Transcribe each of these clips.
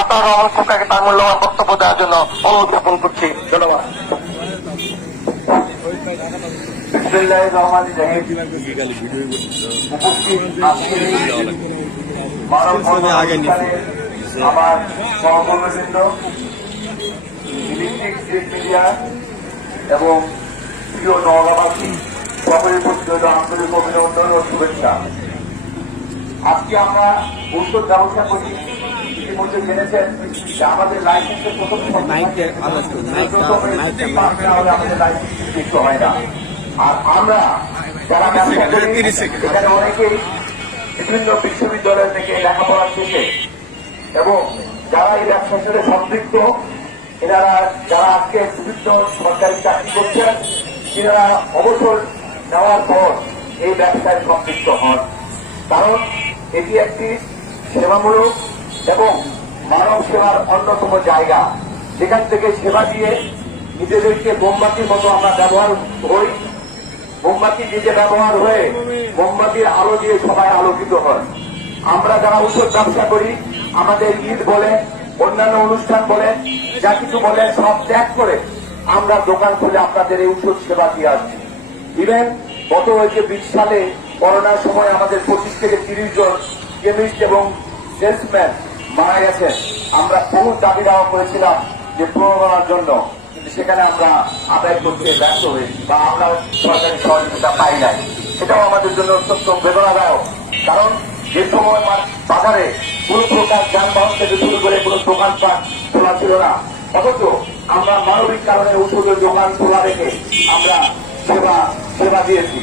আপনার রহমান তার মূল্যবান বক্তব্য দেওয়ার জন্য অনুরোধ জ্ঞাপন করছি। ধন্যবাদ। আমার সহকর্মীবৃন্দ মিডিয়া এবং প্রিয় সকলের প্রতি আন্তরিক অভিনন্দন ও শুভেচ্ছা। আজকে আমরা ঔষধ ব্যবস্থা করি ইতিমধ্যে জেনেছেন যে আমাদের লাইসেন্সের প্রথম মাইকের আওয়াজ করুন, মাইকটা- প্রথমে মাইকটা- পাস না হলে আমাদের লাইসেন্স দিতে হয় না। আর আমরা যারা এখানে অনেকেই বিভিন্ন বিশ্ববিদ্যালয় থেকে লেখাপড়া শেষে এবং যারা এই ব্যবসার সাথে সম্পৃক্ত এনারা যারা আজকে বিভিন্ন সরকারি চাকরি করছেন এনারা অবসর নেওয়ার পর এই ব্যবসায় সম্পৃক্ত হন। কারণ এটি একটি সেবামূলক এবং মানব সেবার অন্যতম জায়গা। যেখান থেকে সেবা দিয়ে নিজেদেরকে মোমবাতির মতো আমরা ব্যবহার করি। মোমবাতি নিজে ব্যবহার হয়ে মোমবাতির আলো দিয়ে সবাই আলোকিত হয়। আমরা যারা ঔষধ ব্যবসা করি, আমাদের ঈদ বলে, অন্যান্য অনুষ্ঠান বলে, যা কিছু বলে, সব ত্যাগ করে আমরা দোকান খুলে আপনাদের এই ঔষধ সেবা দিয়ে আসছি। ইভেন গত যে বিশ সালে করোনার সময় আমাদের পঁচিশ থেকে তিরিশ জন কেমিস্ট এবং সেলসম্যান মারা গেছেন আমরা বহু দাবি দাওয়া করেছিলাম যে প্রণোদনার জন্য। কিন্তু সেখানে আমরা আদায় করতে ব্যর্থ হয়েছি বা আমরা সরকারি সহযোগিতা পাই নাই। সেটাও আমাদের জন্য অত্যন্ত বেদনাদায়ক। কারণ যে সময় বাজারে কোন প্রকার যানবাহন থেকে শুরু করে কোনো দোকানপাট খোলা ছিল না। অথচ আমরা মানবিক কারণে ওষুধের দোকান খোলা রেখে আমরা সেবা সেবা দিয়েছি।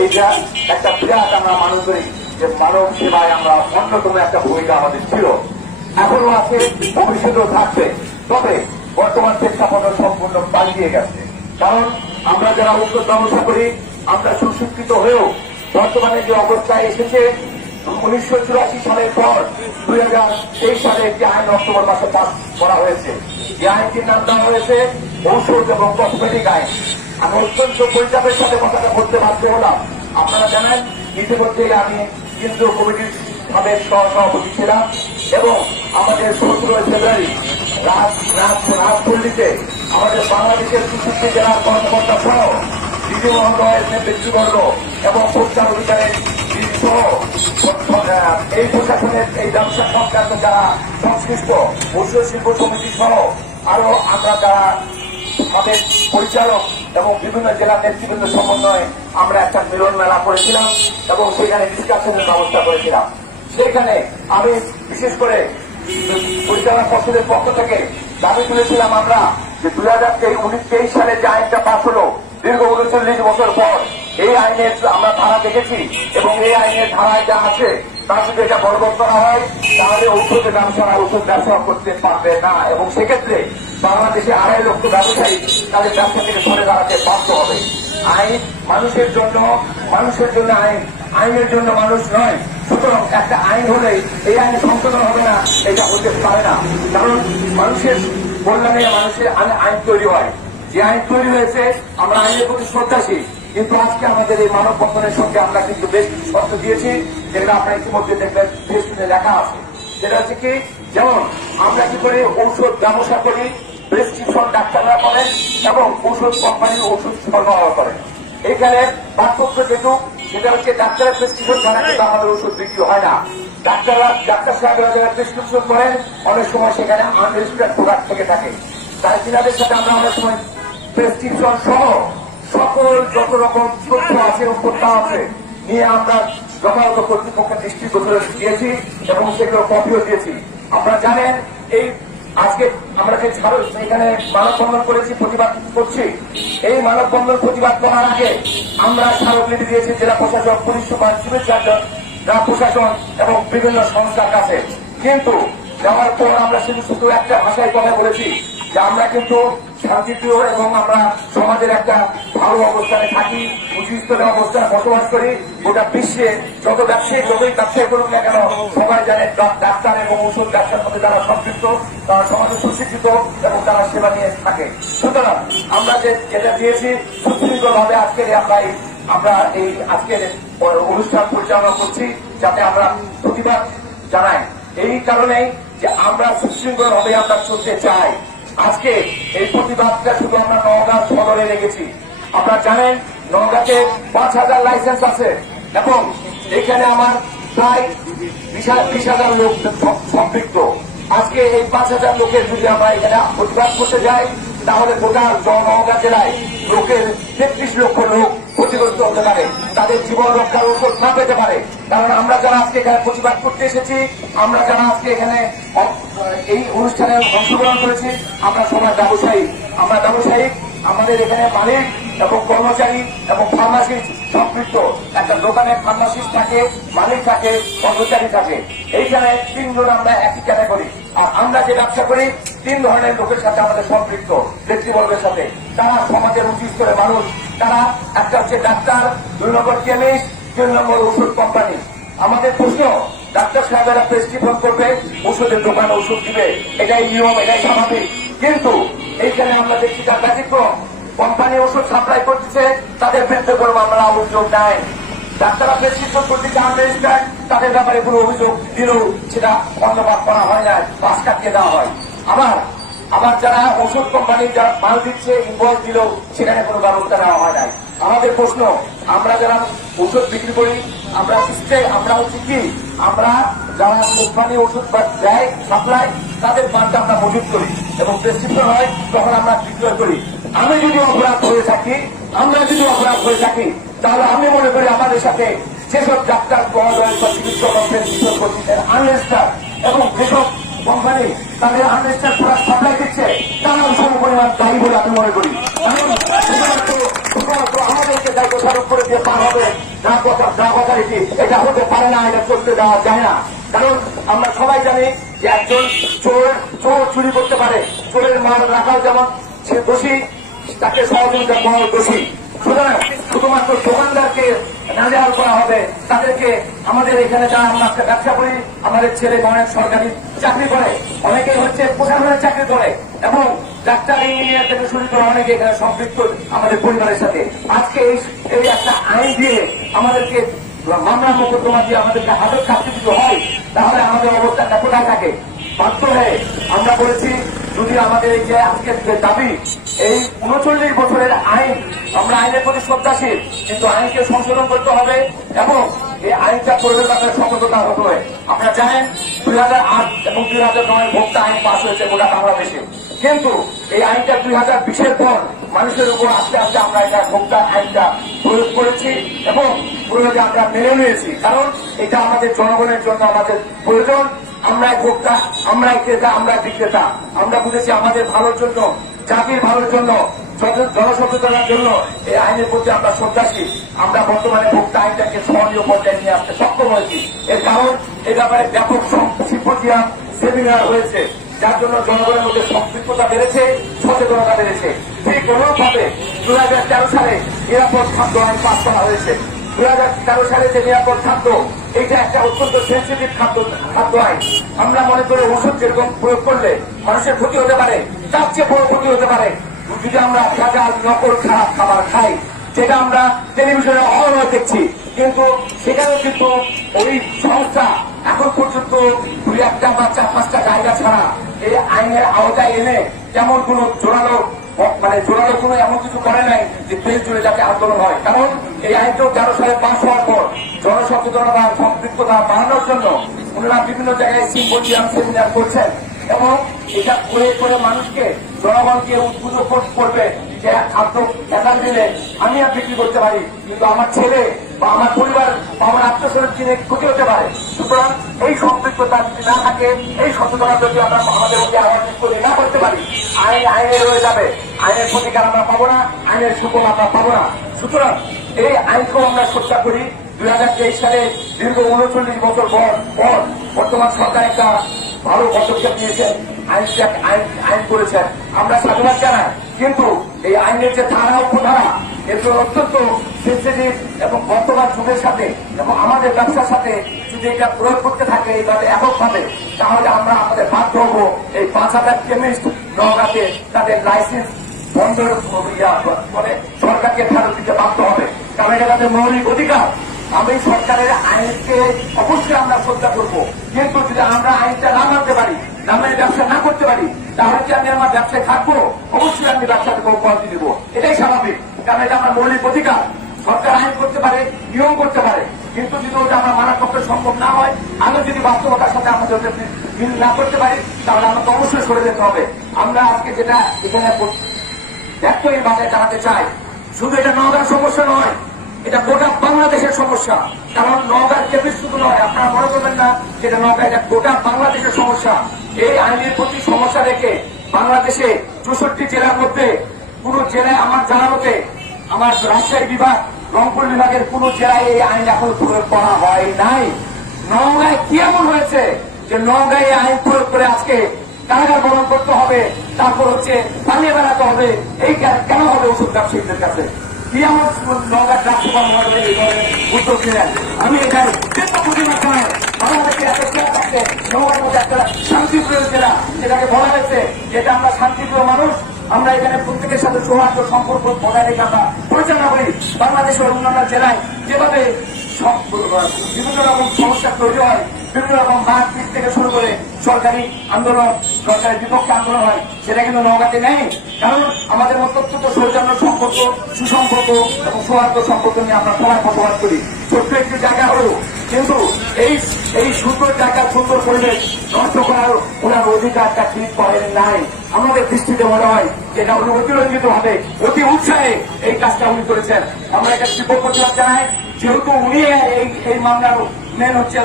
এইটা একটা বিরাট আমরা মনে করি যে মানব সেবায় আমরা অন্যতম একটা ভূমিকা আমাদের ছিল। এখনও আছে, ভবিষ্যতেও থাকবে। তবে বর্তমান প্রেক্ষাপট সম্পূর্ণ পাল্টিয়ে গেছে। কারণ আমরা যারা উত্তর ব্যবসা করি, আমরা সুশিক্ষিত হয়েও বর্তমানে যে অবস্থায় এসেছে, উনিশশো চুরাশি সালের পর দুই হাজার তেইশ সালে একটি আইন অক্টোবর মাসে পাস করা হয়েছে। এই আইনটির নাম দেওয়া হয়েছে ঔষধ এবং কসমেটিক আইন। আমি অত্যন্ত পরিতাপের সাথে কথাটা বলতে বাধ্য হলাম। আপনারা জানেন, ইতিমধ্যেই আমি কেন্দ্রীয় কমিটির সাবেক সহসভাপতি ছিলাম এবং আমাদের সতেরোই ফেব্রুয়ারি রাত রাজপল্লীতে আমাদের বাংলাদেশের চৌষট্টি জেলার কর্মকর্তা সহ দিদি মহোদয়ের নেতৃবর্গ এবং প্রচার অধিকারের এই প্রশাসনের এই ব্যবসা সংক্রান্ত যারা সংশ্লিষ্ট ঔষধ শিল্প সমিতি সহ আরও আমরা যারা আমাদের পরিচালক এবং বিভিন্ন জেলার নেতৃবৃন্দ সমন্বয়ে আমরা একটা মিলন মেলা করেছিলাম এবং সেখানে ডিসকাশনের ব্যবস্থা করেছিলাম। সেখানে আমি বিশেষ করে পরিচালনা পর্ষদের পক্ষ থেকে দাবি তুলেছিলাম আমরা যে দুই হাজার উনিশ, তেইশ সালে যে আইনটা পাশ হলো, দীর্ঘ উনচল্লিশ বছর পর এই আইনের আমরা ধারা দেখেছি এবং এই আইনের ধারায় যা আছে তা যদি এটা বলবৎ হয়, তাহলে ঔষধ ব্যবসারা ওষুধ ব্যবসা করতে পারবে না এবং সেক্ষেত্রে বাংলাদেশে আড়াই লক্ষ ব্যবসায়ী তাদের ব্যবসা থেকে সরে দাঁড়াতে বাধ্য হবে। আইন মানুষের জন্য মানুষের জন্য আইন আইনের জন্য মানুষ নয়। সুতরাং একটা আইন হলে এই আইন সংশোধন হবে না, এটা হতে পারে না। কারণ মানুষের কল্যাণে মানুষের আইন- তৈরি হয়। যে আইন তৈরি হয়েছে, আমরা আইনের প্রতি শ্রদ্ধাশীল। কিন্তু আজকে আমাদের এই মানব বন্ধনের সঙ্গে আমরা কিন্তু বেশ কিছু শর্ত দিয়েছি, যেটা আপনারা ইতিমধ্যে দেখবেন ফেসবুকে লেখা আছে। সেটা হচ্ছে কি, যেমন আমরা কি করে ঔষধ ব্যবসা করি, প্রেসক্রিপশন ডাক্তাররা করেন এবং ঔষধ কোম্পানির ওষুধ সরবরাহ করেন। এখানে পার্থক্য যেটু সেটা হচ্ছে ডাক্তারের প্রেসক্রিপশন ছাড়া কিন্তু আমাদের ওষুধ বিক্রি হয় না। ডাক্তাররা, ডাক্তার সাহেবরা যারা প্রেসক্রিপশন করেন, অনেক সময় সেখানে আনরেজিস্টার্ড প্রোডাক্ট থেকে থাকে। তাই তিনাদের সাথে আমরা অনেক সময় প্রেসক্রিপশন সহ সকল যত রকম তথ্য আছে ও তথ্য আছে, নিয়ে আমরা যথাযথ কর্তৃপক্ষের দৃষ্টি দিয়েছি এবং সেগুলো কপিও দিয়েছি। আপনারা জানেন, এই আজকে আমরা যে এখানে মানববন্ধন করেছি, প্রতিবাদ করছি। এই মানববন্ধন প্রতিবাদ করার আগে আমরা স্মারকলিপি দিয়েছি জেলা প্রশাসন পুলিশ সুপার, সিভিল সার্জন প্রশাসন এবং বিভিন্ন সংস্থার কাছে। কিন্তু যাওয়ার পর আমরা শুধু শুধু একটা ভাষায় কথা বলেছি যে আমরা কিন্তু শান্তিপ্রিয় এবং আমরা সমাজের একটা ভালো অবস্থানে থাকি। উঁচুস্তরের অবস্থানে বসবাস করি। গোটা বিশ্বে যত ব্যবসায়ী, যতই ব্যবসায়ী করুক না কেন, সবাই জানে ডাক্তার এবং ওষুধ ব্যবসার মধ্যে যারা সম্পৃক্ত, তারা সমাজে সুশিক্ষিত এবং তারা সেবা নিয়ে থাকে। সুতরাং আমরা যে যেটা দিয়েছি সুশৃঙ্খল ভাবে আজকের আমরা আমরা এই আজকের অনুষ্ঠান পরিচালনা করছি, যাতে আমরা প্রতিবাদ জানাই। এই কারণেই যে আমরা সুশৃঙ্খল ভাবে আমরা চলতে চাই। আজকে এই প্রতিবাদটা শুধু আমরা নওগাঁ সদরে রেখেছি। আপনারা জানেন নওগাঁতে পাঁচ হাজার লাইসেন্স আছে। এবং এখানে আমার প্রায় বিশ হাজার লোক সম্পৃক্ত। আজকে এই পাঁচ হাজার লোকের যদি আমরা এখানে প্রতিবাদ করতে যাই, তাহলে গোটা নওগাঁ জেলায় লোকের তেত্রিশ লক্ষ লোক ক্ষতিগ্রস্ত হতে পারে। তাদের জীবন রক্ষার ঔষধ না পেতে পারে। কারণ আমরা যারা আজকে এখানে প্রতিবাদ করতে এসেছি, আমরা যারা আজকে এখানে এই অনুষ্ঠানে অংশগ্রহণ করেছি, আমরা সবাই ব্যবসায়ী। আমরা ব্যবসায়ী, আমাদের এখানে মালিক এবং কর্মচারী এবং ফার্মাসিস্ট সম্পৃক্ত। একটা দোকানে ফার্মাসিস্ট থাকে, মালিক থাকে, কর্মচারী থাকে। এইখানে তিনজন আমরা একই ক্যাটাগরি আর আমরা যে ব্যবসা করি, তিন ধরনের লোকের সাথে আমাদের সম্পৃক্ত, ব্যক্তিবর্গের সাথে। তারা সমাজের উঁচু স্তরের মানুষ। তারা একটা হচ্ছে ডাক্তার, দুই নম্বর কেমিস্ট তিন নম্বর ওষুধ কোম্পানি আমাদের প্রশ্ন, ডাক্তার সাহেবেরা প্রেসক্রিপশন করবে, ওষুধের দোকানে ওষুধ দিবে। এটাই নিয়ম, এটাই স্বাভাবিক। কিন্তু এইখানে আমরা দেখছি তার ব্যতিক্রম। কোম্পানি ওষুধ সাপ্লাই করতেছে, তাদের বিরুদ্ধে কোনো মামলা অভিযোগ নাই। ডাক্তাররা প্রেসক্রিপশন করতেছে আনরেজিস্টার তাদের ব্যাপারে কোনো অভিযোগ দিলেও সেটা বন্ধবাদ করা হয় না পাশ কাটিয়ে দেওয়া হয়। আবার আবার যারা ওষুধ কোম্পানি যারা মাল দিচ্ছে ইনভয়েস দিল সেখানে কোনো ব্যবস্থা নেওয়া হয় নাই। আমাদের প্রশ্ন, আমরা যারা ওষুধ বিক্রি করি, আমরা হচ্ছে আমরা হচ্ছে কি, আমরা যারা কোম্পানি ওষুধ দেয় সাপ্লাই তাদের মালটা আমরা মজুত করি এবং প্রেসক্রিপশন হয়, তখন আমরা বিক্রয় করি। আমি যদি অপরাধ হয়ে থাকি, আমরা যদি অপরাধ হয়ে থাকি, তাহলে আমি মনে করি আমাদের সাথে যেসব ডাক্তার মহোদয় বা চিকিৎসক আছেন চিকিৎসক কর্মীদের এবং যেসব কোম্পানি তাদের আনরেজিস্টার প্রোডাক্ট সাপ্লাই দিচ্ছে, তারাও সম পরিমাণ দায়ী বলে আমি মনে করি। আমাদেরকে দায়িত্ব স্বরূপ করে দিয়ে পার হবে ড্রাগোকারিটি এটা হতে পারে না, এটা করতে দেওয়া যায় না। কারণ আমরা সবাই জানি যে একজন চোর চোর চুরি করতে পারে। চোরের মাল রাখাও যেমন, সে দোষী তাকে সহযোগিতা করা দোষী সুতরাং শুধুমাত্র দোকানদারকে নাজেহাল করা হবে, তাদেরকে আমাদের এখানে যারা আমরা ব্যবসা করি, আমাদের ছেলে অনেক সরকারি চাকরি করে অনেকে হচ্ছে প্রশাসনের চাকরি করে, এবং ডাক্তার, ইঞ্জিনিয়ার থেকে শুরু করে অনেকে এখানে সম্পৃক্ত আমাদের পরিবারের সাথে। আজকে এই একটা আইন দিয়ে আমাদেরকে মামলা মোকদ্দমা দিয়ে আমাদেরকে হাতের কাছে দিতে হয়, তাহলে আমাদের অবস্থাটা কোথায় থাকে? বাধ্য হয়ে আমরা বলেছি, যদি আমাদের এই যে আজকের যে দাবি এই উনচল্লিশ বছরের আইন, আমরা আইনের প্রতি শ্রদ্ধাশীল, কিন্তু আইনকে সংশোধন করতে হবে এবং এই আইনটা প্রয়োগের ব্যাপারে সতর্কতা হতে হবে। আপনারা জানেন, দুই হাজার আট এবং দুই হাজার নয় ভোক্তা আইন পাশ হয়েছে গোটা বাংলাদেশে। কিন্তু এই আইনটা দুই হাজার বিশের পর মানুষের উপর আস্তে আস্তে আমরা এটা ভোক্তা আইনটা প্রয়োগ করেছি এবং প্রয়োগে আমরা মেনে নিয়েছি। কারণ এটা আমাদের জনগণের জন্য আমাদের প্রয়োজন। আমরাই ভোক্তা, আমরাই ক্রেতা আমরা বিক্রেতা। আমরা বুঝেছি আমাদের ভালোর জন্য জাতির ভালোর জন্য জনসচেতনার জন্য এই আইনের প্রতি আমরা শ্রদ্ধাশীল। আমরা বর্তমানে ভোক্তা আইনটাকে সহনীয় পর্যায়ে নিয়ে আসতে সক্ষম হয়েছি। এর কারণ এ ব্যাপারে ব্যাপক সিম্পোজিয়াম সেমিনার হয়েছে, যার জন্য জনগণের মধ্যে সম্পৃক্ততা বেড়েছে, সচেতনতা বেড়েছে। ঠিক অনুরূপভাবে দুই হাজার তেরো সালে নিরাপদ খাদ্য আইন পাস করা হয়েছে। দুই হাজার তেরো সালে যে নিরাপদ খাদ্য, এইটা একটা অত্যন্ত সেন্সিটিভ খাদ্য খাদ্য আইন। আমরা মনে করি ওষুধ যেরকম প্রয়োগ করলে মানুষের ক্ষতি হতে পারে তার চেয়ে বড় ক্ষতি হতে পারে। যদি আমরা ভেজাল নকল খারাপ খাবার খাই, যেটা আমরা টেলিভিশনে অহরহ দেখছি, কিন্তু সেখানেও কিন্তু ওই সংস্থা এখন পর্যন্ত দুই একটা বা চার পাঁচটা জায়গা ছাড়া এই আইনের আওতায় এনে যেমন কোন জোরালো মানে জোরালো কোনো এমন কিছু করে নাই যে দেশ জুড়ে যাতে আন্দোলন হয়। কারণ এই আইনটাও তেরো সালে পাশ হওয়ার পর জনসচেতনতা, সম্পৃক্ততা বাড়ানোর জন্য ওনারা বিভিন্ন জায়গায় সিম্পোজিয়াম সেমিনার করছেন। এবং এটা করে করে মানুষকে জনগণকে উদ্বুদ্ধ করবে যে খাদ্য একাল দিলে আমি আর বিক্রি করতে পারি, কিন্তু আমার ছেলে বা আমার পরিবার বা আমার আত্মস্বরূপ কিনে ক্ষতি হতে পারে। সুতরাং এই সম্পৃক্ততা যদি না থাকে, এই সচেতনতা যদি আমরা আমাদের মধ্যে আওয়াজ করে না করতে পারি, আইন আইনে রয়ে যাবে। আইনের প্রতিকার আমরা পাবো না, আইনের সুফল আমরা পাবো না। সুতরাং এই আইনকেও আমরা শ্রদ্ধা করি। দুই হাজার তেইশ সালে দীর্ঘ উনচল্লিশ বছর পর পর বর্তমান সরকার একটা ভালো পদক্ষেপ নিয়েছেন, আইন আইন করেছেন। আমরা সাধুবাদ জানাই। কিন্তু এই আইনের যে ধারা উপধারা এগুলো অত্যন্ত সেন্সিটিভ এবং বর্তমান যুগের সাথে এবং আমাদের ব্যবসার সাথে যদি এটা প্রয়োগ করতে থাকে এইভাবে এককভাবে, তাহলে আমরা আমাদের বাধ্য হব এই পাঁচ হাজার কেমিস্ট নগাতে তাদের লাইসেন্স বন্ধ করে সরকারকে ফেরত দিতে বাধ্য হবে। কারণ এটা তাদের মৌলিক অধিকার। আমি সরকারের আইনকে অবশ্যই আমরা শ্রদ্ধা করব। কিন্তু যদি আমরা আইনটা না মানতে পারি আমি ব্যবসা না করতে পারি, তাহলে কি আমি আমার ব্যবসায় থাকব? অবশ্যই আমি ব্যবসা থেকে অব্যাহতি দেবো। এটাই স্বাভাবিক, কারণ এটা আমার মৌলিক অধিকার। সরকার আইন করতে পারে, নিয়ম করতে পারে। কিন্তু যদি ওটা আমার মানা করতে সম্ভব না হয় আমি যদি বাস্তবতার সাথে আমাদের মিল না করতে পারি, তাহলে আমাকে অবশ্যই সরে যেতে হবে। আমরা আজকে যেটা এখানে ব্যক্ত এই বাজারে জানাতে চাই। শুধু এটা নওগাঁর সমস্যা নয়। এটা গোটা বাংলাদেশের সমস্যা। কারণ নওগাঁর কেবিল শুধু নয়, আপনারা মনে করবেন না যে এটা নওগাঁ এটা গোটা বাংলাদেশের সমস্যা। এই আইনের প্রতি সমস্যা রেখে বাংলাদেশে চৌষট্টি জেলার মধ্যে কোন জেলায় আমার জানা মতে আমার রাজশাহী বিভাগ, রংপুর বিভাগের কোন জেলায় এই আইন এখন প্রয়োগ করা হয় নাই। নওগাঁয় কি এমন হয়েছে যে নওগাঁয় এই আইন প্রয়োগ করে আজকে কারাগার বরণ করতে হবে, তারপর হচ্ছে পালিয়ে বেড়াতে হবে, এই কেন হবে ওষুধ ব্যবসায়ীদের কাছে? আমি এটাই চেষ্টা এত থাকছে মধ্যে একটা শান্তিপ্রিয় জেলা যেটাকে বলা হয়েছে যেটা আমরা শান্তিপ্রিয় মানুষ আমরা এখানে প্রত্যেকের সাথে সৌহার্দ্য সম্পর্ক বজায় রেখে আমরা পরিচালনা করি বাংলাদেশের অন্যান্য জেলায় যেভাবে বিভিন্ন রকম সমস্যা তৈরি হয় বিভিন্ন রকম মারপিট থেকে শুরু করে সরকারি আন্দোলন সরকারের বিপক্ষে আন্দোলন হয়, সেটা কিন্তু নওগাঁতে নেই। কারণ আমাদের মধ্যে অত্যন্ত সৌজন্য সম্পর্ক, সুসম্পর্ক এবং সৌহার্দ্য সম্পর্ক নিয়ে আমরা সবাই বসবাস করি। ছোট্ট একটি জায়গা হলো, কিন্তু এই এই সুন্দর জায়গা সুন্দর পরিবেশ নষ্ট করার ওনার অধিকারটা ঠিক করেন নাই। আমাদের দৃষ্টিতে মনে হয় যে এটা উনি অতিরঞ্জিত ভাবে অতি উৎসাহে এই কাজটা উনি করেছেন। আমরা এটা তীব্র প্রতিবাদ জানাই। যেহেতু উনি এই এই মামলার মেন হচ্ছে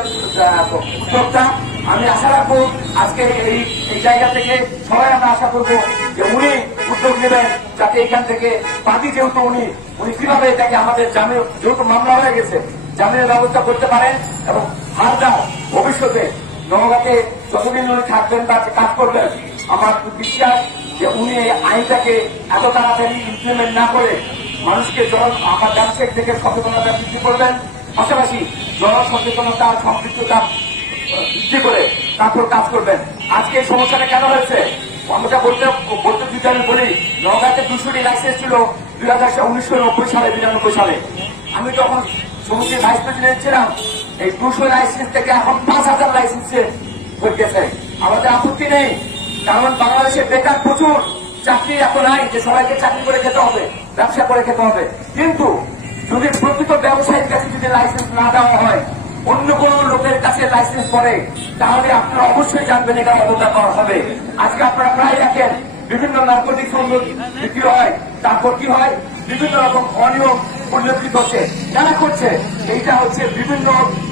উদ্যোক্তা আমি আশা রাখব আজকে এই এই জায়গা থেকে সবাই আমরা আশা করব যে উনি উদ্যোগ নেবেন, যাতে এখান থেকে বাদী যেহেতু উনি উনি কীভাবে এটাকে আমাদের জামিন যেহেতু মামলা হয়ে গেছে, জামিনের ব্যবস্থা করতে পারেন এবং হারদার ভবিষ্যতে নবগাতে যতদিন উনি থাকবেন বা কাজ করবেন, আমার বিশ্বাস যে উনি এই আইনটাকে এত তাড়াতাড়ি ইমপ্লিমেন্ট না করে মানুষকে জন আমার ব্যবসায়িক থেকে সচেতনতা বৃদ্ধি করবেন। পাশাপাশি জনসচেতনতা, সম্পৃক্ততা বৃদ্ধি করে তারপর কাজ করবেন। আজকে এই সমস্যাটা কেন হয়েছে? আমরা বলতে বলতে যদি আমি বলি নগাতে দুশোটি লাইসেন্স ছিল, দুই হাজার উনিশশো নব্বই সালে, বিরানব্বই সালে। আমি যখন সমিতির ভাইস প্রেসিডেন্ট ছিলাম, এই দুশো লাইসেন্স থেকে এখন পাঁচ হাজার লাইসেন্সে গেছে। আমাদের আপত্তি নেই, কারণ বাংলাদেশে বেকার প্রচুর, চাকরি এত নাই, যে সবাইকে চাকরি করে খেতে হবে, ব্যবসা করে খেতে হবে। কিন্তু যদি প্রকৃত ব্যবসায়ীর কাছে যদি লাইসেন্স না দেওয়া হয় অন্য কোন লোকের কাছে লাইসেন্স করে তাহলে আপনারা অবশ্যই জানবেন এটা মদতা করা হবে। আজকে আপনারা প্রায় দেখেন, বিভিন্ন নার্কোটিক বিক্রি হয়, তারপর কি হয়? বিভিন্ন রকম অনিয়ম পরিলক্ষিত হচ্ছে। যারা করছে, এইটা হচ্ছে বিভিন্ন,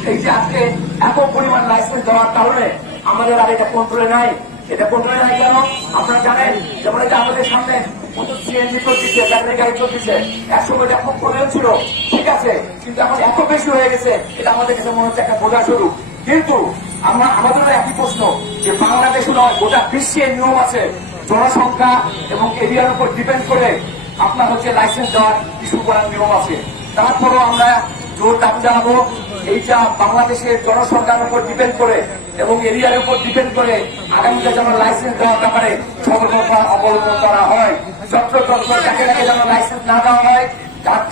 এই যে আজকে এত পরিমাণ লাইসেন্স দেওয়ার কারণে আমাদের আর এটা কন্ট্রোলে নাই। এটা কন্ট্রোলে নাই কেন? আপনারা জানেন, যেমন এটা আমাদের সামনে জনসংখ্যা এবং এরিয়ার উপর ডিপেন্ড করে আপনার হচ্ছে লাইসেন্স দেওয়ার ইস্যু করার নিয়ম আছে। তারপরও আমরা জোর দাবি জানাব, এইটা বাংলাদেশের জনসংখ্যার উপর ডিপেন্ড করে এবং এরিয়ার উপর ডিপেন্ড করে আগামীতে যেন লাইসেন্স দেওয়ার ব্যাপারে সতর্কতা অবলম্বন করা হয়। যাকে যাকে যেন লাইসেন্স না দেওয়া হয়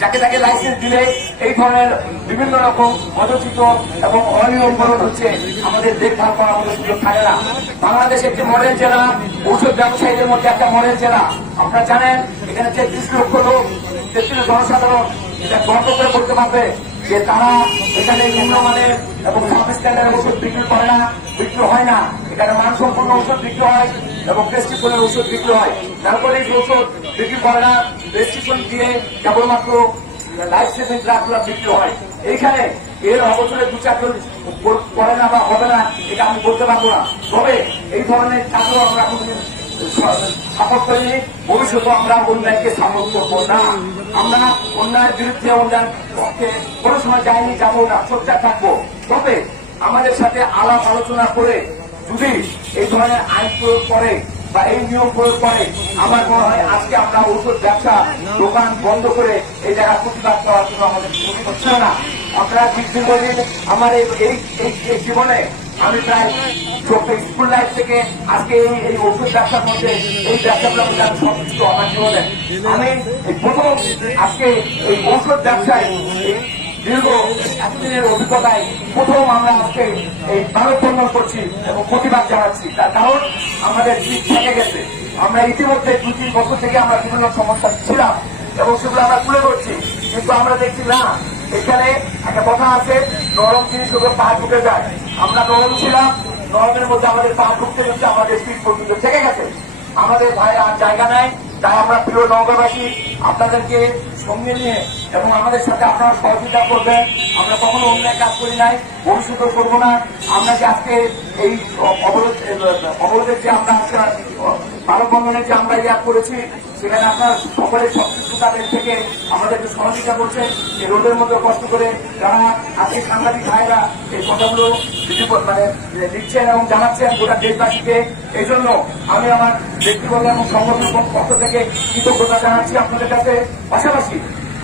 যাকে যাকে লাইসেন্স দিলে এই ধরনের বিভিন্ন রকম অযথিত এবং অনিয়ম করণ হচ্ছে আমাদের দেখভাল করার মতো সুযোগ থাকে না মডেল জেলা ঔষধ ব্যবসায়ীদের মধ্যে একটা মডেল জেলা আপনারা জানেন এখানে তেত্রিশ লক্ষ লোক তেত্রিশ জনসাধারণ এটা গর্ব করে পারবে যে তারা এখানে নিম্নমানের এবং সাব ওষুধ বিক্রি করে না, বিক্রি হয় না। এখানে মানসম্পন্ন ওষুধ বিক্রি হয় এবং প্রেসক্রিপশনের ওষুধ বিক্রি হয়। তারপরে এই ওষুধ বিক্রি করে না, প্রেসক্রিপশন দিয়ে কেবলমাত্র লাইফ সেভিং ড্রাগগুলো বিক্রি হয়। এইখানে এর অবসরে দু চারজন করে না বা হবে না, এটা আমি বলতে পারব না। তবে এই ধরনের কাজও আমরা সাপোর্ট করিনি। ভবিষ্যতে আমরা অন্যায়কে সাপোর্ট করব না। আমরা অন্যায়ের বিরুদ্ধে অন্যায় পক্ষে কোনো সময় যাইনি, যাব না সোচ্চার থাকব তবে আমাদের সাথে আলাপ আলোচনা করে যদি এই ধরনের আইন প্রয়োগ করে বা এই নিয়ম প্রয়োগ করে আমার মনে হয় আজকে আমরা ওষুধ ব্যবসা, দোকান বন্ধ করে এই জায়গা প্রতিবাদ করার জন্য আমাদের হচ্ছে না। আপনারা দীর্ঘদিন আমার এই জীবনে আমি প্রায় স্কুল লাইফ থেকে আজকে এই এই ওষুধ ব্যবসার মধ্যে এই ব্যবসাগুলোর মধ্যে আমি সবকিছু আমার জীবনে। আমি প্রথম আজকে এই ঔষধ ব্যবসায় দীর্ঘ এতদিনের অভিজ্ঞতায় প্রথম আমরা আজকে এই মানববন্ধন করছি এবং প্রতিবাদ জানাচ্ছি। তার কারণ আমাদের দিক থেকে গেছে। আমরা ইতিমধ্যে দুই তিন বছর থেকে আমরা বিভিন্ন সমস্যা ছিলাম এবং সেগুলো আমরা তুলে ধরছি। কিন্তু আমরা দেখছি, না, এখানে একটা কথা আছে, নরম জিনিস ওগুলো পা ঢুকে যায়। আমরা নরম ছিলাম, নরমের মধ্যে আমাদের পা ঢুকতে ঢুকতে আমাদের পিঠ পর্যন্ত থেকে গেছে। আমাদের ভাই আর জায়গা নাই, তাই আমরা প্রিয় নগরবাসী আপনাদেরকে সঙ্গে নিয়ে এবং আমাদের সাথে আপনারা সহযোগিতা করবেন। আমরা কখনো অন্যায় কাজ করি নাই ভবিষ্যতে করব না। আমরা যে আজকে এই অবরোধ, অবরোধের যে আমরা আজকে মানববন্ধনের যে আমরা ইয়াদ করেছি, সেখানে আপনার সকলের তাদের থেকে আমাদেরকে সহযোগিতা করছেন এই রোডের মধ্যে কষ্ট করে যারা আজকে সাংবাদিক ভাইরা এই কথাগুলো মানে লিখছেন এবং জানাচ্ছেন গোটা দেশবাসীকে। এই জন্য আমি আমার ব্যক্তিগত এবং সংগঠন পক্ষ থেকে কৃতজ্ঞতা জানাচ্ছি আপনাদের কাছে। পাশাপাশি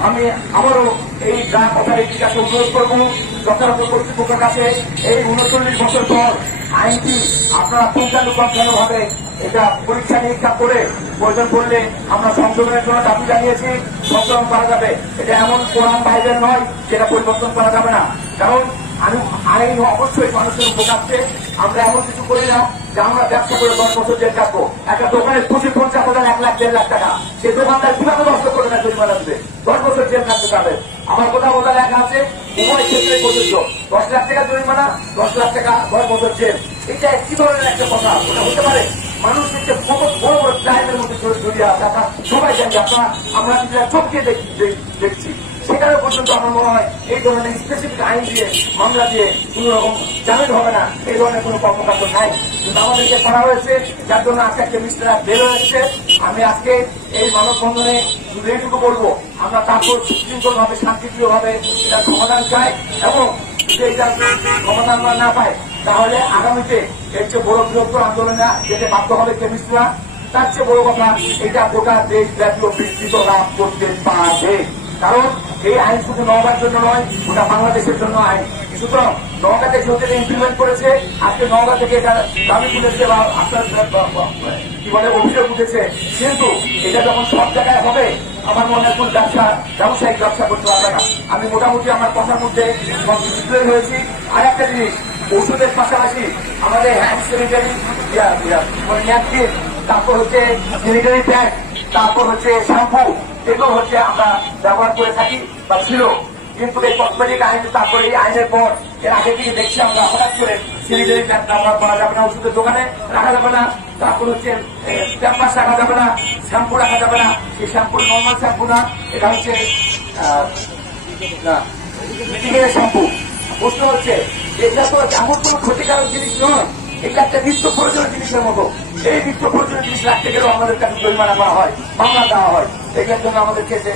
আমি আমারও এই যা কথা এই কাছে অনুরোধ করব। যথাযথ কর্তৃপক্ষের কাছে এই উনচল্লিশ বছর পর আইনটি আপনারা পূর্ণানুকম্পভাবে এটা পরীক্ষা নিরীক্ষা করে প্রয়োজন করলে আমরা সংশোধনের জন্য দাবি জানিয়েছি, সংশোধন করা যাবে। এটা এমন কোরআন বাইরের নয়, যেটা পরিবর্তন করা যাবে না। কারণ আমি আইন অবশ্যই মানুষের উপকারছে আমরা এমন কিছু করি না যে আমরা ব্যবসা করে দশ বছর জেল কাটবো একটা দোকানের পঁচিশ পঞ্চাশ হাজার এক লাখ দেড় লাখ টাকা। সে দোকানদার কীভাবে নষ্ট করে না জরিমানা দেবে? দশ বছর জেল কাটতে পারবে আমার কোথাও বলা লেখা আছে উভয় ক্ষেত্রে প্রযোজ্য। দশ লাখ টাকা জরিমানা, দশ লাখ টাকা দশ বছর জেল। এটা কি ধরনের একটা কথা। ওটা হতে পারে মানুষ কত বড় বড় ক্রাইমের মধ্যে জড়ি- জড়িয়ে আছে। আপনারা সবাই জানি আপনারা আমরা কিন্তু চোখকে দেখ- দেখ- দেখছি। সেখানে পর্যন্ত আমার মনে হয় এই ধরনের স্পেসিফিক আইন দিয়ে, মামলা দিয়ে কোন রকম জামিন হবে না। এই ধরনের কোনো কর্মকাণ্ড নাই। কিন্তু আমাদেরকে করা হয়েছে, যার জন্য আজকে একটা মিস্টার বের হয়েছে আমি আজকে এই মানববন্ধনে শুধু এইটুকু বলব, আমরা তারপর ভাবে শান্তিপ্রিয় ভাবে এটা সমাধান চাই এবং যদি এটা সমাধান আমরা না পাই তাহলে আগামীতে এর চেয়ে বড় বৃহত্তর আন্দোলনে যেতে বাধ্য হবে কেমিস্ট্রিরা তার চেয়ে বড় কথা, এটা গোটা দেশ জাতীয় বিস্তৃত লাভ করতে পারবে কারণ এই আইন শুধু নওগাঁর জন্য নয়, গোটা বাংলাদেশের জন্য আইন। সুতরাং নওগাঁতে যেহেতু ইমপ্লিমেন্ট করেছে, আজকে নওগাঁ থেকে এটা দাবি তুলেছে বা আপনার কি বলে, অভিযোগ উঠেছে। কিন্তু এটা যখন সব জায়গায় হবে, আমার মনে হয় ব্যবসা, ব্যবসায়িক ব্যবসা করতে পারবে না। আমি মোটামুটি আমার কথার মধ্যে ক্লিয়ার হয়েছি। আর একটা জিনিস ওষুধের পাশাপাশি আমাদের হ্যান্ড স্যানিটারি ন্যাপকিন তারপর হচ্ছে স্যানিটারি প্যাড তারপর হচ্ছে শ্যাম্পু এগুলো হচ্ছে আমরা ব্যবহার করে থাকি বা ছিল। কিন্তু এই কসমেটিক আইন তারপরে এই আইনের পর, এর আগে থেকে দেখছি আমরা হঠাৎ করে স্যানিটারি প্যাড ব্যবহার করা যাবে না, ওষুধের দোকানে রাখা যাবে না। তারপর হচ্ছে প্যাম্পাস রাখা যাবে না শ্যাম্পু রাখা যাবে না। সেই শ্যাম্পু নর্মাল শ্যাম্পু না, এটা হচ্ছে শ্যাম্পু প্রশ্ন হচ্ছে, এটা তো এমন কোন ক্ষতিকারক জিনিস নয়, এটা একটা নিত্য প্রয়োজনীয় জিনিসের মতো। এই নিত্য প্রয়োজনীয় জিনিস রাখতে গেলেও আমাদের কাছে জরিমানা করা হয়, মামলা দেওয়া হয়। এটার জন্য আমাদেরকে যে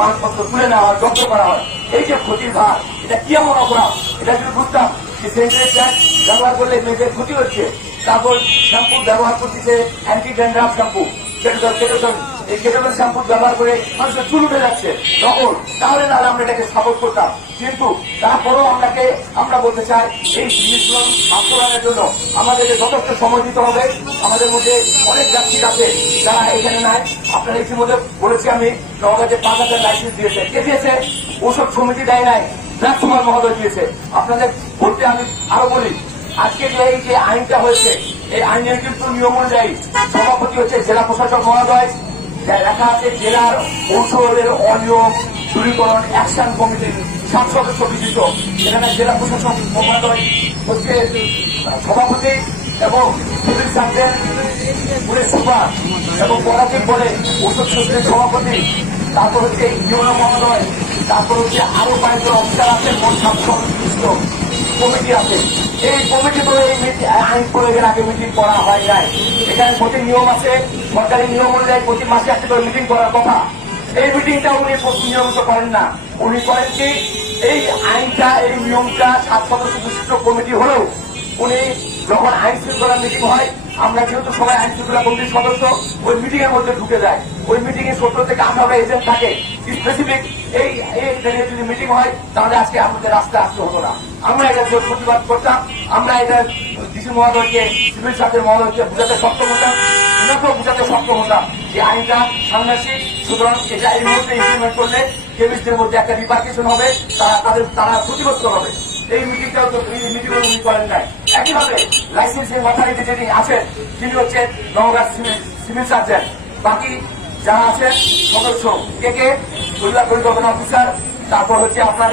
মানুষপত্র তুলে নেওয়া হয় জব্দ করা হয়, এই যে ক্ষতির ভার এটা কি এমন অপরাধ? এটা যদি বুঝতাম যে সেন্টারের ট্যাক্স ব্যবহার করলে মেয়েদের ক্ষতি হচ্ছে, তারপর শ্যাম্পু ব্যবহার করতেছে অ্যান্টি ড্যান্ড্রাফ শ্যাম্পু, সেটা কেটোজন এই কেটোজন শ্যাম্পু ব্যবহার করে মানুষের চুল উঠে যাচ্ছে। নকল তাহলে না আমরা এটাকে সাপোর্ট করতাম। কিন্তু তারপরেও আমরাকে, আমরা বলতে চাই, এই জিনিসগুলো বাস্তবায়নের জন্য আমাদেরকে যথেষ্ট সময় দিতে হবে। আমাদের মধ্যে অনেক যাত্রী আছে যারা এখানে নাই। আপনারা ইতিমধ্যে বলেছি আমি নগাঁতে পাঁচ হাজার লাইসেন্স দিয়েছে। কে দিয়েছে? ওসব সমিতি দেয় নাই রাজকুমার মহোদয় দিয়েছে। আপনাদের বলতে আমি আরও বলি, আজকে যে এই যে আইনটা হয়েছে, এই আইনের কিন্তু নিয়ম অনুযায়ী সভাপতি হচ্ছে জেলা প্রশাসক মহোদয়। লেখা আছে জেলার ঔষধের অনিয়ম দূরীকরণ অ্যাকশন কমিটির সাত সদস্য বিশিষ্ট। সেখানে জেলা প্রশাসক মহোদয় হচ্ছে সভাপতি এবং সিভিল সার্জন পুলিশ সুপার এবং পদাতিক বলে ওষুধ সমিতির সভাপতি। তারপর হচ্ছে ইউনো মহোদয় তারপর হচ্ছে আরও কয়েকজন অফিসার আছে, মোট সাতশো কমিটি আছে। এই কমিটি তো এই আইন প্রয়োগের আগে মিটিং করা হয় নাই। এখানে প্রতি নিয়ম আছে? সরকারি নিয়ম অনুযায়ী প্রতি মাসে একটা করে মিটিং করার কথা। এই মিটিংটা উনি নিয়মিত করেন না। উনি করেন কি, এই আইনটা, এই নিয়মটা সাত সদস্য বিশিষ্ট কমিটি হলেও উনি যখন আইন শৃঙ্খলা মিটিং হয়, আমরা যেহেতু সবাই আইন শৃঙ্খলা কমিটির সদস্য, ওই মিটিং এর মধ্যে ঢুকে যায়। ওই মিটিং এ সত্তর থেকে আঠারো এজেন্ট থাকে। স্পেসিফিক এই এই ট্রেনে যদি মিটিং হয়, তাহলে আজকে আমাদের রাস্তায় আসতে হতো না। আমরা এটা প্রতিবাদ করতাম, আমরা এটা ডিসি মহোদয়কে, সিভিল সার্জন মহোদয়কে বুঝাতে সক্ষম হতাম, ওনাকেও বুঝাতে সক্ষম হতাম যে আইনটা সামনাসী সুতরাং এটা এই মুহূর্তে ইমপ্লিমেন্ট করলে কেমিস্টদের মধ্যে একটা রিপার্টিশন হবে, তারা তাদের, তারা ক্ষতিগ্রস্ত হবে। এই মিটিংটাও তো এই মিটিং উনি করেন নাই। একইভাবে লাইসেন্সিং অথরিটি যিনি আছেন, তিনি হচ্ছে নওগাঁ সিভিল সার্জন। বাকি যারা আছেন সদস্য কে কে? জেলা পরিকল্পনা অফিসার তারপর হচ্ছে আপনার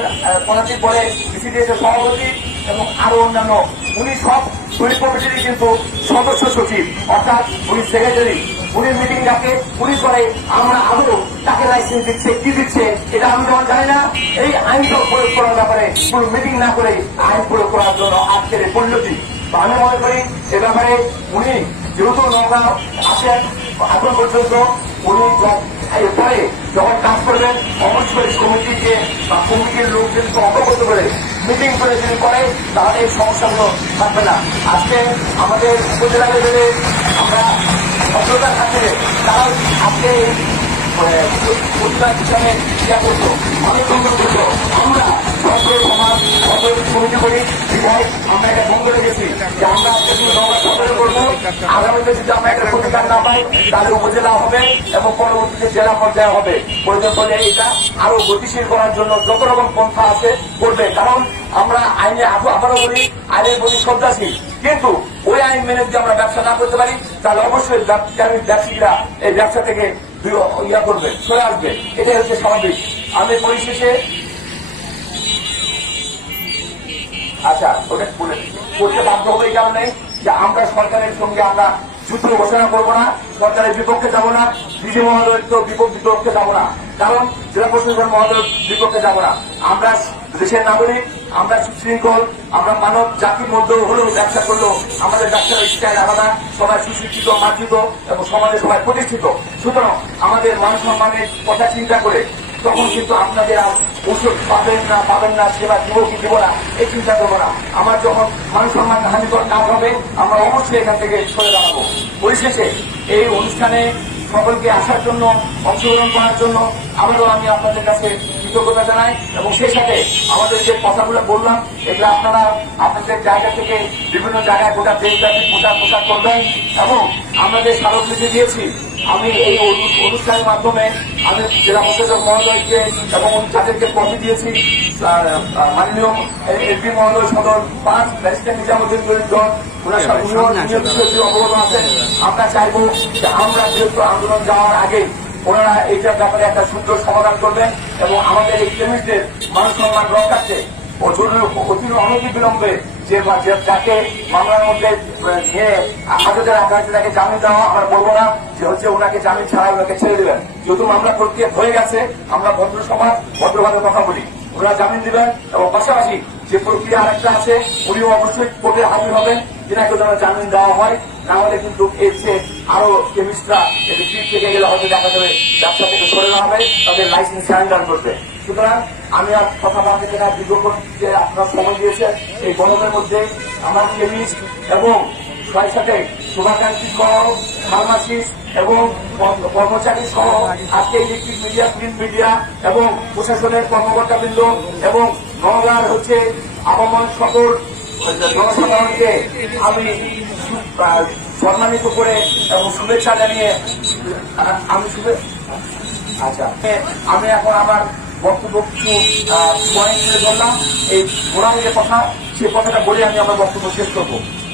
পদাতিক বলে বিসিডিএস এর সভাপতি এবং আরও অন্যান্য। উনি সব শরীর কমিটিরই কিন্তু সদস্য সচিব। অর্থাৎ উনি সেক্রেটারি উনি মিটিং ডাকে উনি করে আমরা আদৌ তাকে লাইসেন্স দিচ্ছে, কি দিচ্ছে, এটা আমি যেমন জানি না। এই আইনটা প্রয়োগ করার ব্যাপারে কোন মিটিং না করে আইন প্রয়োগ করার জন্য আজকের এই পরিণতি। তো আমি মনে করি এ ব্যাপারে উনি যেহেতু নৌকা আসেন, এখন পর্যন্ত উনি এরপরে যখন কাজ করবেন অবশ্যই কমিটিকে বা কমিটির লোকজনকে অবগত করে মিটিং করে যদি করে তাহলে এই সমস্যাগুলো থাকবে না। আজকে আমাদের উপজেলা লেভেলে আমরা ভদ্রতার সাথে তারাও আজকে মানে, প্রতিবাদ হিসাবে ইয়া করতো অনেক সুন্দর করতো আমরা সমাজ ভদ্র কমিটি করি। বিধায় আমরা এটা বন্ধ রেখেছি যে আমরা আজকে শুধু নৌকা সফরে করব আগামীতে যদি আমরা একটা প্রতিকার না পাই, তাহলে উপজেলা হবে এবং পরবর্তীতে জেলা পর্যায়ে হবে। প্রয়োজন পর্যায়ে এটা আরও গতিশীল করার জন্য যত রকম পন্থা আছে করবে। কারণ আমরা আইনে আবু- আবারও বলি, আইনের প্রতি শ্রদ্ধাশীল। কিন্তু ওই আইন মেনে যদি আমরা ব্যবসা না করতে পারি, তাহলে অবশ্যই ব্যবসায়ীরা এই ব্যবসা থেকে ইয়া করবে, সরে আসবে। এটাই হচ্ছে স্বাভাবিক। আমি পরিশেষে আচ্ছা ওটা করতে বাধ্য হবে এই কারণে। যে আমরা সরকারের সঙ্গে আমরা যুদ্ধ ঘোষণা করব না, সরকারের বিপক্ষে যাব না দিদি মহোদয়ের তো বিপক্ষ যাব না, কারণ জেলা প্রশাসন মহোদয়ের বিপক্ষে যাব না। আমরা দেশের নাগরিক, আমরা সুশৃঙ্খল, আমরা মানব জাতির মধ্যেও হলেও ব্যবসা করলেও আমাদের ব্যবসার স্টাইল আলাদা, সবাই সুশিক্ষিত, মার্জিত এবং সমাজে সবাই প্রতিষ্ঠিত। সুতরাং আমাদের মান সম্মানের কথা চিন্তা করে তখন কিন্তু আপনাদের আর ওষুধ পাবেন না পাবেন না সেবা দিব কি দিব না, এই চিন্তা করব না। আমার যখন মান সম্মান হানিকর কাজ হবে, আমরা অবশ্যই এখান থেকে সরে দাঁড়াবো। পরিশেষে এই অনুষ্ঠানে সকলকে আসার জন্য, অংশগ্রহণ করার জন্য আবারও আমি আপনাদের কাছে কৃতজ্ঞতা জানাই এবং সেই সাথে আমাদের যে কথাগুলো বললাম এগুলো আপনারা আপনাদের জায়গা থেকে বিভিন্ন জায়গায় গোটা দেশব্যাপী প্রচার প্রচার করবেন এবং আমরা যে স্মারকলিপি দিয়েছি আমি এই অনু- অনুষ্ঠানের মাধ্যমে আমি জেলা প্রশাসক মহোদয়কে এবং তাদেরকে কপি দিয়েছি মাননীয় এমপি মহোদয় সদর পাঁচ ব্যারিস্টার নিজামুদ্দিন গরিবগঞ্জ ওনার বিষয়টি অবগত আছেন আমরা চাইব যে আমরা যেহেতু আন্দোলন যাওয়ার আগে ওনারা এইটার ব্যাপারে একটা সুন্দর সমাধান করবেন এবং আমাদের এই কেমিস্টদের মান সম্মান রক্ষার্থে অতি অনতি বিলম্বে যে যাকে মামলার মধ্যে নিয়ে হাজতে রাখা তাকে জামিন দেওয়া আমরা বলব না যে হচ্ছে ওনাকে জামিন ছাড়া ওনাকে ছেড়ে দেবেন। যেহেতু মামলা প্রক্রিয়া হয়ে গেছে, আমরা ভদ্র সমাজ, ভদ্রভাবে কথা বলি। ওনারা জামিন দিবেন এবং পাশাপাশি যে প্রক্রিয়া আরেকটা আছে, উনিও অবশ্যই কোর্টে হাজির হবেন যেনাকে যেন জামিন দেওয়া হয়। না হলে কিন্তু চেয়ে আরও কেমিস্টরা এদের পিঠ থেকে গেলে হয়তো দেখা যাবে ব্যবসা থেকে সরে না হবে তাদের লাইসেন্স সারেন্ডার করবে। সুতরাং আমি আর কথা বলতে চাই না দীর্ঘক্ষণ যে আপনারা সময় দিয়েছেন, এই গরমের মধ্যে আমার কেমিস্ট এবং ছয় সাথে শুভাকাঙ্ক্ষী সহ ফার্মাসিস্ট এবং কর্মচারী সহ, আজকে ইলেকট্রিক মিডিয়া প্রিন্ট মিডিয়া এবং প্রশাসনের কর্মকর্তা কর্মকর্তাবৃন্দ এবং নগার হচ্ছে আবমন সকল জনসাধারণকে আমি সম্মানিত করে এবং শুভেচ্ছা জানিয়ে আমি শুভে আচ্ছা আমি এখন আমার বক্তব্য পয়েন্ট তুলে ধরলাম। এই মোরাল যে কথা, সে কথাটা বলে আমি আমার বক্তব্য শেষ করব।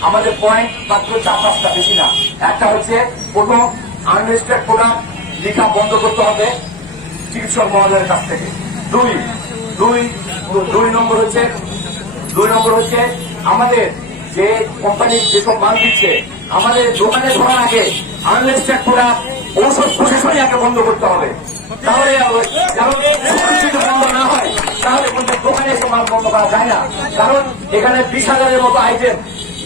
আমাদের পয়েন্ট মাত্র চার পাঁচটা, বেশি না। একটা হচ্ছে, প্রথম, আনরেজিস্টার্ড প্রোডাক্ট লেখা বন্ধ করতে হবে চিকিৎসক মহোদয়ের কাছ থেকে। দুই দুই দুই নম্বর হচ্ছে, দুই নম্বর হচ্ছে, আমাদের যে কোম্পানি যেসব মাল দিচ্ছে, আমাদের দোকানে ঢোকার আগে আনলিস্টেড প্রোডাক্ট ঔষধ প্রশাসনই আগে বন্ধ করতে হবে। তাহলে বন্ধ না হয়, তাহলে কিন্তু দোকানে এসে মাল বন্ধ করা যায় না। কারণ এখানে বিশ হাজারের মতো আইটেম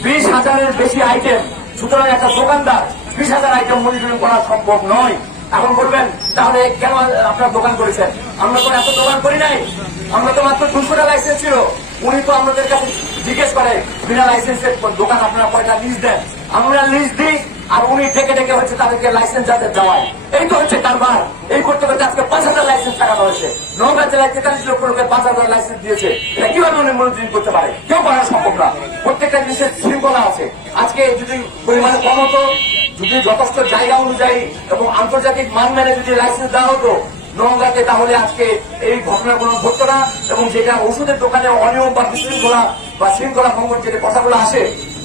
বিশ হাজারের বেশি আইটেম সুতরাং একটা দোকানদার বিশ হাজার আইটেম মনিটরিং করা সম্ভব নয়। এখন বলবেন, তাহলে কেন আপনার দোকান করেছেন? আমরা তো এত দোকান করি নাই। আমরা তো মাত্র দুশোটা লাইসেন্স ছিল। উনি তো আমাদের কাছে জিজ্ঞেস করে, বিনা লাইসেন্সের দোকান আপনারা কয়টা লিস্ট দেন? আমরা লিস্ট দিই আর উনি ডেকে ডেকে হচ্ছে তাদেরকে লাইসেন্স যাদের দেওয়ায়। এই তো হচ্ছে কারবার। এই করতে করতে আজকে পাঁচ হাজার লাইসেন্স টাকা হয়েছে। নৌকা জেলায় তেতাল্লিশ লক্ষ লোকের পাঁচ হাজার লাইসেন্স দিয়েছে। এটা কীভাবে উনি মনিটরিং করতে পারে? কেউ করা সম্ভব না। প্রত্যেকটা জিনিসের শৃঙ্খলা আছে। আজকে যদি পরিমাণে কম হতো, যদি যথেষ্ট জায়গা অনুযায়ী এবং আন্তর্জাতিক মান মেনে যদি লাইসেন্স দেওয়া হতো নওগাঁতে তাহলে আজকে এই ঘটনাগুলো ঘটতো না এবং যেটা ওষুধের দোকানে অনিয়ম বা বিশৃঙ্খলা বা শৃঙ্খলা ভঙ্গন যেটা কথাগুলো আসে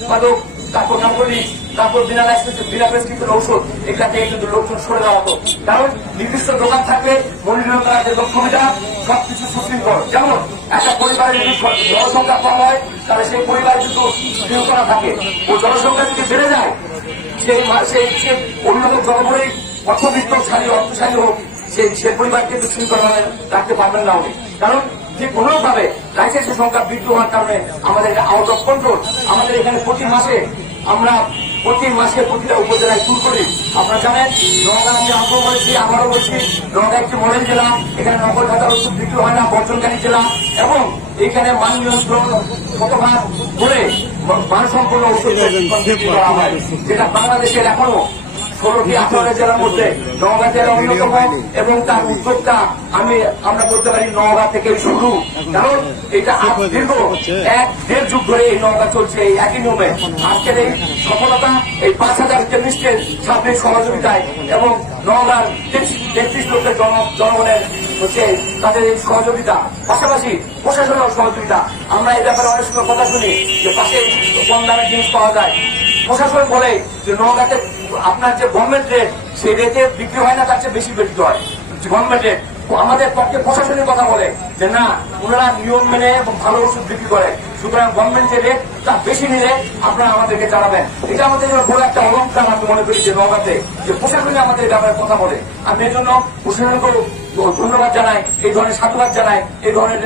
মাদক তারপর নামকলি তারপর বিনা লাইসেন্স বিনা প্রেসক্রিপশন ঔষধ এগুলা থেকে কিন্তু লোকজন সরে দাঁড়াতো। কারণ নির্দিষ্ট দোকান থাকলে মনিটরিং করার যে লক্ষ্যটা সবকিছু সুশৃঙ্খল। যেমন একটা পরিবারে যদি জনসংখ্যা কম হয়, তাহলে সেই পরিবার কিন্তু শৃঙ্খলা থাকে। ও জনসংখ্যা যদি বেড়ে যায়, সেই সেই সে অন্যদের জনগণের অর্থবিত্তশালী অর্থশালী হোক সেই সে পরিবার কিন্তু শৃঙ্খলা রাখতে পারবেন না উনি। কারণ যে কোনো ভাবে লাইসেন্সের সংখ্যা বৃদ্ধি হওয়ার কারণে আমাদের এটা আউট অফ কন্ট্রোল আমাদের এখানে প্রতি মাসে আমরা প্রতি মাসে প্রতিটা উপজেলায় শুরু করি। আপনারা জানেন নগা আমি আগ্রহ করেছি আবারও বলছি নগা একটি মডেল জেলা এখানে নগদ হাজার ওষুধ বিক্রি হয় না বর্জনকারী জেলা এবং এখানে মান নিয়ন্ত্রণ শতভাগ করে মানসম্পন্ন ওষুধ করা হয়। যেটা বাংলাদেশের এখনও ষোলোটি আঠারো জেলার মধ্যে নওগাঁ জেলা অন্যতম এবং তার উদ্যোগটা আমি আমরা বলতে পারি নওগাঁ থেকে শুরু। কারণ এটা দীর্ঘ এক দেড় যুগ ধরে এই নওগাঁ চলছে এই একই নিয়মে। আজকের এই সফলতা এই পাঁচ হাজার কেমিস্টের সামনে সহযোগিতায় এবং নওগাঁর তেত্রিশ লক্ষের জন- জনগণের হচ্ছে তাদের সহযোগিতা, পাশাপাশি প্রশাসনের সহযোগিতা। আমরা এই ব্যাপারে অনেক সময় কথা শুনি যে পাশে কম দামের জিনিস পাওয়া যায়। প্রশাসন বলে যে নওগাঁতে আপনার যে গভর্নমেন্ট রেট সেই রেটে বিক্রি হয় না, তার চেয়ে বেশি বিক্রি হয়। গভর্নমেন্ট রেট আমাদের পক্ষে প্রশাসনের কথা বলে যে না, ওনারা নিয়ম মেনে এবং ভালো ওষুধ বিক্রি করে। সুতরাং গভর্নমেন্ট যে রেট তা বেশি নিলে আপনারা আমাদেরকে জানাবেন। এটা আমাদের জন্য বড় একটা অলঙ্কার আমি মনে করি যে নওগাঁতে যে প্রশাসনে আমাদের ব্যাপারে কথা বলে। আমি এই জন্য প্রশাসনকেও ধন্যবাদ জানায় এই ধরনের সাধুবাদ জানাই, এই ধরনের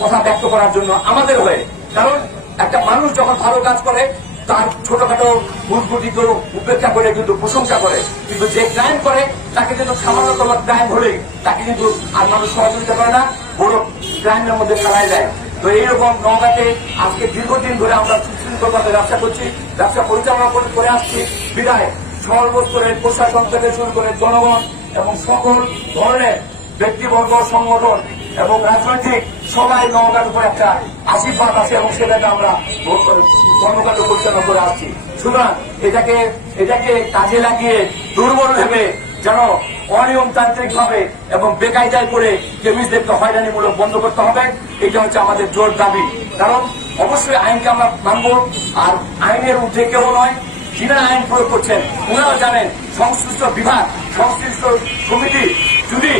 কথা ব্যক্ত করার জন্য আমাদের হয়ে। কারণ একটা মানুষ যখন ভালো কাজ করে, তার ছোটখাটো ভুলগুটিকে উপেক্ষা করে, কিন্তু প্রশংসা করে। কিন্তু যে ক্রাইম করে, তাকে কিন্তু সামান্যতম ক্রাইম হলেই তাকে কিন্তু আর মানুষ সহযোগিতা করে না বড় ক্রাইমের মধ্যে ফেলায় দেয়। তো এইরকম নওগাঁতে আজকে দীর্ঘদিন ধরে আমরা সুশৃঙ্খলভাবে ব্যবসা করছি, ব্যবসা পরিচালনা করে আসছি। বিদায় সর্বস্তরের প্রশাসন থেকে শুরু করে জনগণ এবং সকল ধরনের ব্যক্তিবর্গ, সংগঠন এবং রাজনৈতিক সবাই নওগাঁর উপর একটা আশীর্বাদ আছে এবং সেটাকে আমরা কর্মকাণ্ড পরিচালনা করে আসছি। সুতরাং এটাকে এটাকে কাজে লাগিয়ে দুর্বল ভেবে যেন অনিয়মতান্ত্রিক ভাবে এবং বেকায়দায় করে কেমিস্টদেরকে হয়রানিমূলক বন্ধ করতে হবে, এটা হচ্ছে আমাদের জোর দাবি। কারণ অবশ্যই আইনকে আমরা মানব, আর আইনের ঊর্ধ্বে কেউ নয় যিনারা আইন প্রয়োগ করছেন ওনারা জানেন সংশ্লিষ্ট বিভাগ, সংশ্লিষ্ট সমিতি। যদি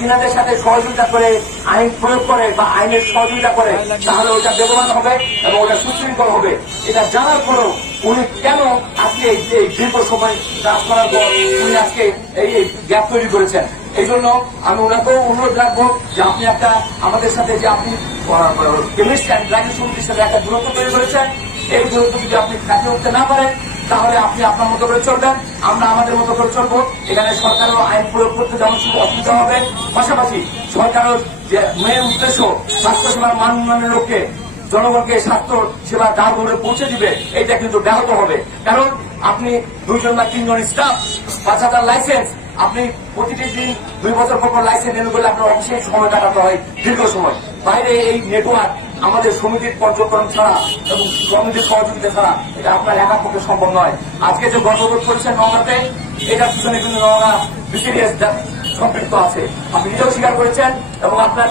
তিনাদের সাথে সহযোগিতা করে আইন প্রয়োগ করে বা আইনের সহযোগিতা করে, তাহলে ওটা বেগবান হবে এবং ওটা সুশৃঙ্খল হবে। এটা জানার পরেও উনি কেন আজকে এই দীর্ঘ সময় কাজ করার পর উনি আজকে এই গ্যাপ তৈরি করেছেন? এই জন্য আমি ওনাকেও অনুরোধ রাখব যে আপনি একটা আমাদের সাথে যে আপনি, কেমিস্ট অ্যান্ড ড্রাগিং সমিতির সাথে একটা দূরত্ব তৈরি করেছেন। এই দূরত্ব যদি আপনি কাটিয়ে উঠতে না পারেন তাহলে আপনি আপনার মতো করে চলবেন, আমরা আমাদের মতো করে চলবো। এখানে সরকারও আইন প্রয়োগ করতে যেমন শুধু অসুবিধা হবে, পাশাপাশি সরকারও যে মেন উদ্দেশ্য স্বাস্থ্যসেবার মান উন্নয়নের লক্ষ্যে জনগণকে স্বাস্থ্য সেবা দাম ধরে পৌঁছে দিবে এটা কিন্তু ব্যাহত হবে। কারণ আপনি দুইজন বা তিনজন স্টাফ পাঁচ হাজার লাইসেন্স আপনি প্রতিটি দিন দুই বছর পর লাইসেন্স রেনু করলে আপনার অফিসে সময় কাটাতে হয় দীর্ঘ সময়। বাইরে এই নেটওয়ার্ক আমাদের সমিতির পর্যটন ছাড়া এবং সমিতির সহযোগিতা ছাড়া এটা আপনার একা পক্ষে সম্ভব নয়। আজকে যে গর্ববোধ করেছেন নওগাঁতে এটার পিছনে কিন্তু নওগাঁ বিসিডিএস সম্পৃক্ত আছে। আপনি নিজেও স্বীকার করেছেন এবং আপনার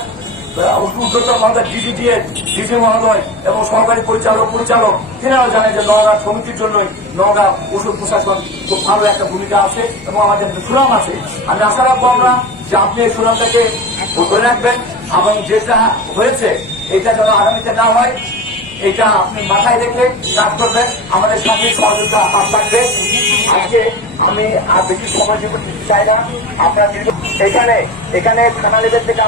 উদ্যোক্তা মহোদয় ডিজিডিএ ডিজি মহোদয় এবং সহকারী পরিচালক পরিচালক। তিনারাও জানেন যে নওগাঁ সমিতির জন্যই নওগাঁ ওষুধ প্রশাসন খুব ভালো একটা ভূমিকা আছে এবং আমাদের সুনাম আছে। আমি আশা রাখব আমরা যে আপনি এই সুনামটাকে ধরে রাখবেন এবং যেটা হয়েছে, এটা যেন আগামীতে না হয়, এটা আপনি মাথায় রেখে কাজ করবেন। আমাদের সাথে সহযোগিতা হাত থাকবে আজকে আমি আর বেশি সময় চাই না। আপনার এখানে এখানে থানা লেভেল থেকে